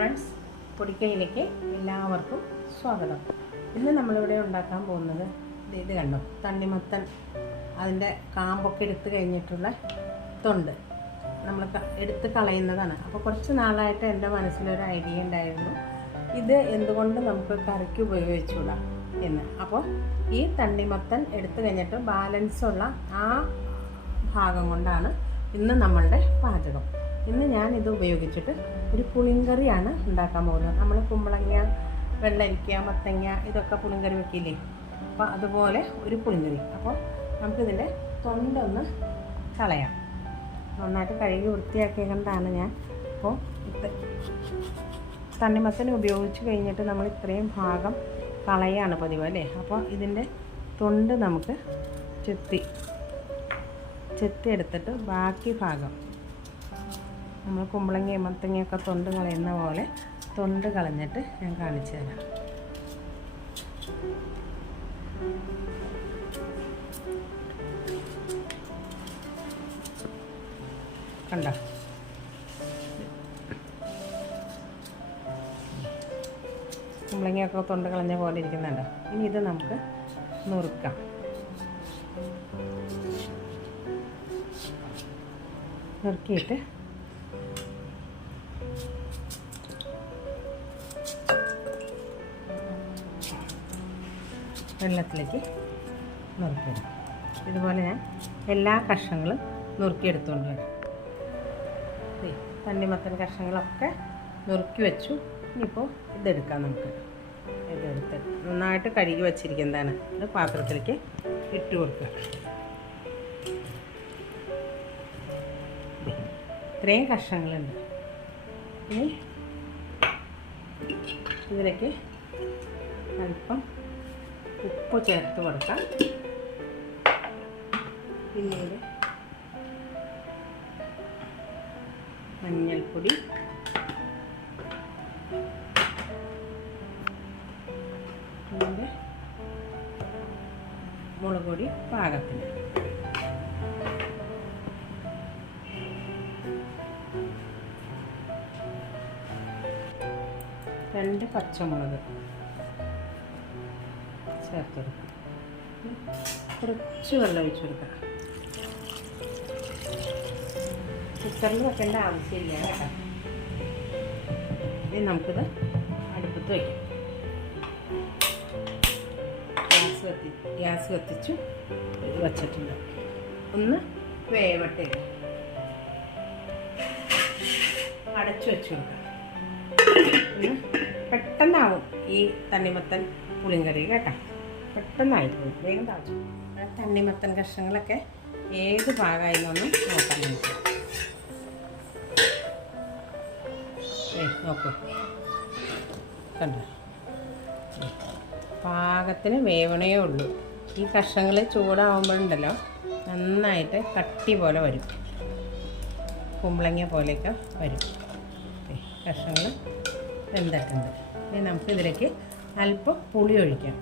Friends പൊടിക്കയിലേക്ക് എല്ലാവർക്കും സ്വാഗതം. ഇന്ന് നമ്മളിവിടെ ഉണ്ടാക്കാൻ പോകുന്നത് ഇത് കണ്ടോ? തണ്ണിമത്തൻ അതിന്റെ കാമ്പൊക്കെ എടുത്ത് കഴിഞ്ഞിട്ടുള്ള തൊണ്ട്. നമ്മൾ എടുത്ത് കളയുന്നതാണ്. അപ്പോൾ കുറച്ച് നാളായിട്ട് എന്റെ മനസ്സിലൊരു ഐഡിയ ഉണ്ടായിരുന്നു. ഇത് എന്തുകൊണ്ട് നമുക്ക് കറിക്ക് ഉപയോഗിച്ചുകൂടാ എന്ന്. അപ്പോൾ ഈ തണ്ണിമത്തൻ എടുത്തു കഴിഞ്ഞിട്ട് ബാലൻസുള്ള ആ ഭാഗം കൊണ്ടാണ് ഇന്ന് നമ്മളുടെ പാചകം. ഇന്ന് ഞാൻ ഇത് ഉപയോഗിച്ചിട്ട് ഒരു പുളിങ്കറിയാണ് ഉണ്ടാക്കാൻ പോകുന്നത്. നമ്മൾ കുമ്പളങ്ങ വെള്ളരിക്ക മത്തങ്ങ ഇതൊക്കെ പുളിങ്കറി വെക്കില്ലേ? അപ്പോൾ അതുപോലെ ഒരു പുളിങ്കറി. അപ്പോൾ നമുക്കിതിന്റെ തൊണ്ടൊന്ന് കളയാം. നന്നായിട്ട് കഴുകി വൃത്തിയാക്കിയ കൊണ്ടാണ് ഞാൻ അപ്പോൾ തണ്ണിമത്തന് ഉപയോഗിച്ച് കഴിഞ്ഞിട്ട് നമ്മൾ ഇത്രയും ഭാഗം കളയാണ് പതിവ് അല്ലേ? അപ്പോൾ ഇതിന്റെ തൊണ്ട് നമുക്ക് ചെത്തി ചെത്തി എടുത്തിട്ട് ബാക്കി ഭാഗം നമ്മൾ കുമ്പളങ്ങയും മത്തങ്ങയൊക്കെ തൊണ്ട് കളയുന്ന പോലെ തൊണ്ട് കളഞ്ഞിട്ട് ഞാൻ കാണിച്ചു തരാം. കണ്ടോ? കുമ്പളങ്ങയൊക്കെ തൊണ്ട് കളഞ്ഞ പോലെ ഇരിക്കുന്നുണ്ടോ. ഇനി ഇത് നമുക്ക് നുറുക്കാം. നുറുക്കിയിട്ട് വെള്ളത്തിലേക്ക് നുറുക്കിയിടും. ഇതുപോലെ ഞാൻ എല്ലാ കഷ്ണങ്ങളും നുറുക്കിയെടുത്തുകൊണ്ട് വരാം. തണ്ണിമത്തൻ കഷ്ണങ്ങളൊക്കെ നുറുക്കി വെച്ചു. ഇനിയിപ്പോൾ ഇതെടുക്കാം നമുക്ക്. ഇതെടുത്ത് നന്നായിട്ട് കഴുകി വച്ചിരിക്കുന്നതാണ്. ഇത് പാത്രത്തിലേക്ക് ഇട്ട് കൊടുക്കുക. ഇത്രയും കഷ്ണങ്ങളുണ്ട്. ഇനി ഇതിലേക്ക് അല്പം ഉപ്പ് ചേർത്ത് കൊടുക്കാം. പിന്നീട് മഞ്ഞൾപ്പൊടി. പിന്നീട് മുളക് പൊടി പാകത്തിന്. രണ്ട് പച്ചമുളക്. ചേർത്ത് കുറച്ച് വെള്ളം ഒഴിച്ചു കൊടുക്കാം. കുക്കറിൽ വെക്കേണ്ട ആവശ്യമില്ല കേട്ടോ. ഇനി നമുക്കിത് അടുപ്പത്ത് വയ്ക്കാം ഗ്യാസ് കത്തി ഗ്യാസ് കത്തിച്ചു. ഇത് വച്ചിട്ടുണ്ട്. ഒന്ന് വേവട്ടെ. അടച്ചു വെച്ചു കൊടുക്കാം. പെട്ടെന്നാവും ഈ തണ്ണിമത്തൻ പുളിങ്കറി കേട്ടോ. പെട്ടെന്നായി പോകും വേഗം താഴ്ച്ചു ആ തണ്ണിമത്തൻ കഷ്ണങ്ങളൊക്കെ ഏത് ഭാഗമായി നോക്കാൻ നോക്കാം. നോക്കൂ പാകത്തിന് വേവണേ ഉള്ളൂ. ഈ കഷ്ണങ്ങൾ ചൂടാവുമ്പോഴുണ്ടല്ലോ നന്നായിട്ട് കട്ടി പോലെ വരും. കുമ്പളങ്ങ പോലെയൊക്കെ വരും. കഷ്ണങ്ങൾ വെന്തിട്ടുണ്ട്. ഇനി നമുക്ക് ഇതിലേക്ക് അല്പം പുളി ഒഴിക്കാം.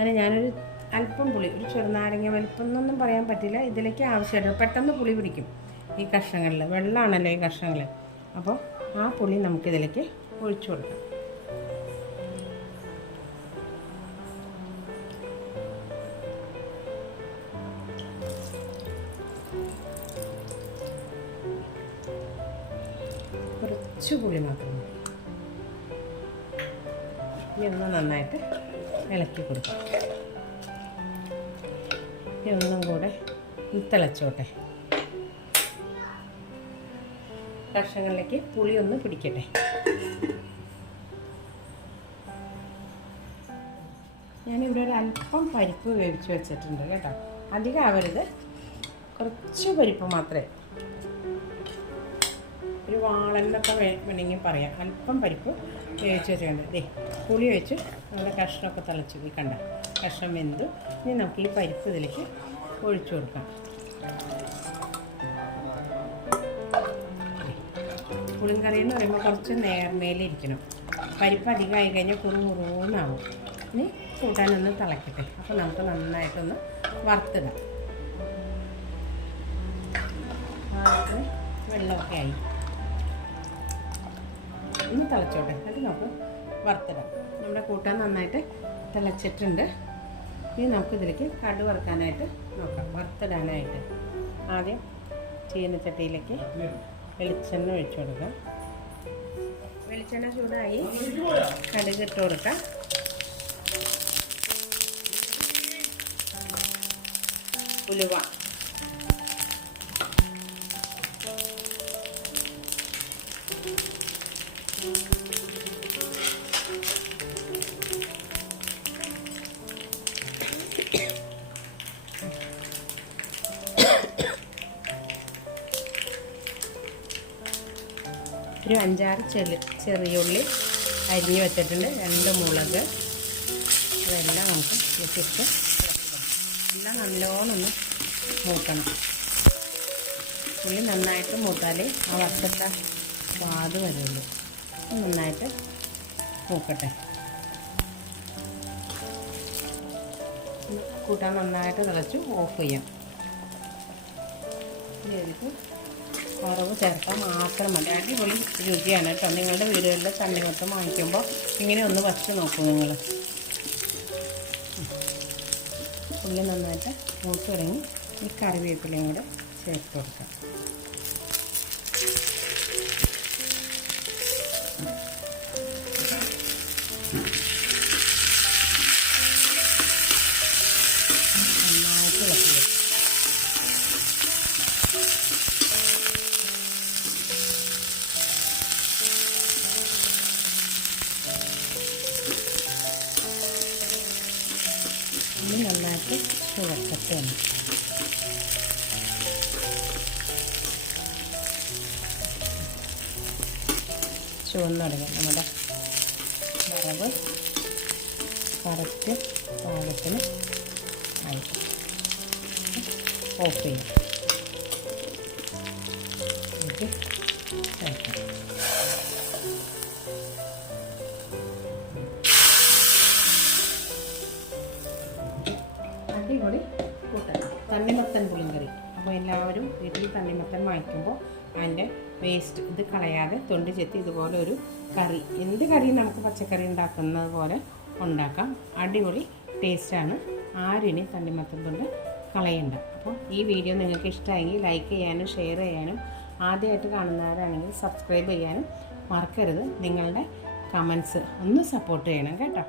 അങ്ങനെ ഞാനൊരു അല്പം പുളി ഒരു ചെറുനാരങ്ങ വലിപ്പം എന്നൊന്നും പറയാൻ പറ്റില്ല. ഇതിലേക്ക് ആവശ്യമായിട്ട് പെട്ടെന്ന് പുളി പിടിക്കും ഈ കഷ്ണങ്ങളിൽ വെള്ളമാണല്ലോ ഈ കഷ്ണങ്ങൾ അപ്പോൾ ആ പുളി നമുക്കിതിലേക്ക് ഒഴിച്ചു കൊടുക്കാം. കുറച്ച് പുളി മാത്രം മതി. ഇനി ഒന്ന് നന്നായിട്ട് ഇളക്കി കൊടുക്കാം. ഇനി ഒന്നും കൂടെ തിളച്ചോട്ടെ കഷ്ണങ്ങളിലേക്ക് പുളി ഒന്ന് പിടിക്കട്ടെ. ഞാനിവിടെ ഒരു അല്പം പരിപ്പ് വേവിച്ച് വെച്ചിട്ടുണ്ട് കേട്ടോ. അധികം ആവരുത്. കുറച്ച് പരിപ്പ് മാത്രമേ. ഒരു വാളെന്നൊക്കെ വേണമെങ്കിൽ പറയാം. അല്പം പരിപ്പ് വേവിച്ച് വെച്ചിട്ടുണ്ട്. ദേ പുളി വെച്ച് നമ്മുടെ കഷ്ണമൊക്കെ തിളച്ചു ഈ കണ്ട. കഷ്ണം വെന്തു. ഇനി നമുക്ക് ഈ പരിപ്പ് ഇതിലേക്ക് ഒഴിച്ചു കൊടുക്കാം. പുളിങ്കറി എന്ന് പറയുമ്പോൾ കുറച്ച് നേർമേലിരിക്കണം പരിപ്പ് അധികമായി കഴിഞ്ഞാൽ കുറുകുറുന്നാവും ഇനി കൂട്ടാനൊന്ന് തിളക്കട്ടെ. അപ്പോൾ നമുക്ക് നന്നായിട്ടൊന്ന് വറുത്തിടാം. വെള്ളമൊക്കെ ആയി. ഒന്ന് തിളച്ചോട്ടെ. എന്നിട്ട് നമുക്ക് വറുത്തിടാം. നമ്മുടെ കൂട്ടാൻ നന്നായിട്ട് തിളച്ചിട്ടുണ്ട്. ഇനി നമുക്കിതിലേക്ക് കടു വറുക്കാനായിട്ട് നോക്കാം. വറുത്തിടാനായിട്ട്. ആദ്യം ചീനച്ചട്ടിയിലേക്ക് വെളിച്ചെണ്ണ ഒഴിച്ചു കൊടുക്കാം. വെളിച്ചെണ്ണ ചൂടായി കടുക് ഇട്ട് കൊടുക്കാം. ഉലുവ. ഒരു അഞ്ചാറ് ചെറു ചെറിയുള്ളി അരിഞ്ഞ് വെച്ചിട്ടുണ്ട്. രണ്ട് മുളക്. അതെല്ലാം നമുക്ക് ഇട്ടിട്ട് എല്ലാം നല്ലോണം ഒന്ന് മൂക്കണം ഉള്ളി നന്നായിട്ട് മൂത്താലേ ആ വറുത്തിട്ട സ്വാദ് വരുള്ളൂ. നന്നായിട്ട് മൂക്കട്ടെ. കൂട്ടാൻ നന്നായിട്ട് തിളച്ചു. ഓഫ് ചെയ്യാം. ഇതിലേക്ക് വറവ് ചേർക്കാൻ മാത്രം മതി. അടിപൊളി രുചിയാണ് കേട്ടോ. നിങ്ങളുടെ വീടുകളിൽ തണ്ണിമത്തം വാങ്ങിക്കുമ്പോൾ ഇങ്ങനെ ഒന്ന് വച്ച് നോക്കൂ നിങ്ങൾ. ഉള്ളി നന്നായിട്ട് മൂത്ത് തുടങ്ങി ഈ കറിവേപ്പിലയും കൂടെ ചേർത്ത് കൊടുക്കാം. ചുവക്കട്ടെയാണ് ചുവന്ന് തുടങ്ങി. നമ്മുടെ വറവ് കറക്റ്റ് പാകത്തിന് ആയി. ഓഫ് ചെയ്യാം. വീട്ടിൽ തണ്ണിമത്തൻ വാങ്ങിക്കുമ്പോൾ അതിന്റെ വേസ്റ്റ് ഇത് കളയാതെ തൊണ്ട് ചെത്തി ഇതുപോലെ ഒരു കറി എന്ത് കറിയും നമുക്ക് പച്ചക്കറി ഉണ്ടാക്കുന്നത് പോലെ ഉണ്ടാക്കാം. അടിപൊളി ടേസ്റ്റാണ് ആരും ഇനി തണ്ണിമത്തൻ തൊണ്ട് കളയണ്ട. അപ്പോൾ ഈ വീഡിയോ നിങ്ങൾക്ക് ഇഷ്ടമായെങ്കിൽ ലൈക്ക് ചെയ്യാനും ഷെയർ ചെയ്യാനും ആദ്യമായിട്ട് കാണുന്നവരാണെങ്കിൽ സബ്സ്ക്രൈബ് ചെയ്യാനും മറക്കരുത്. നിങ്ങളുടെ കമൻസ് ഒന്ന് സപ്പോർട്ട് ചെയ്യണം കേട്ടോ.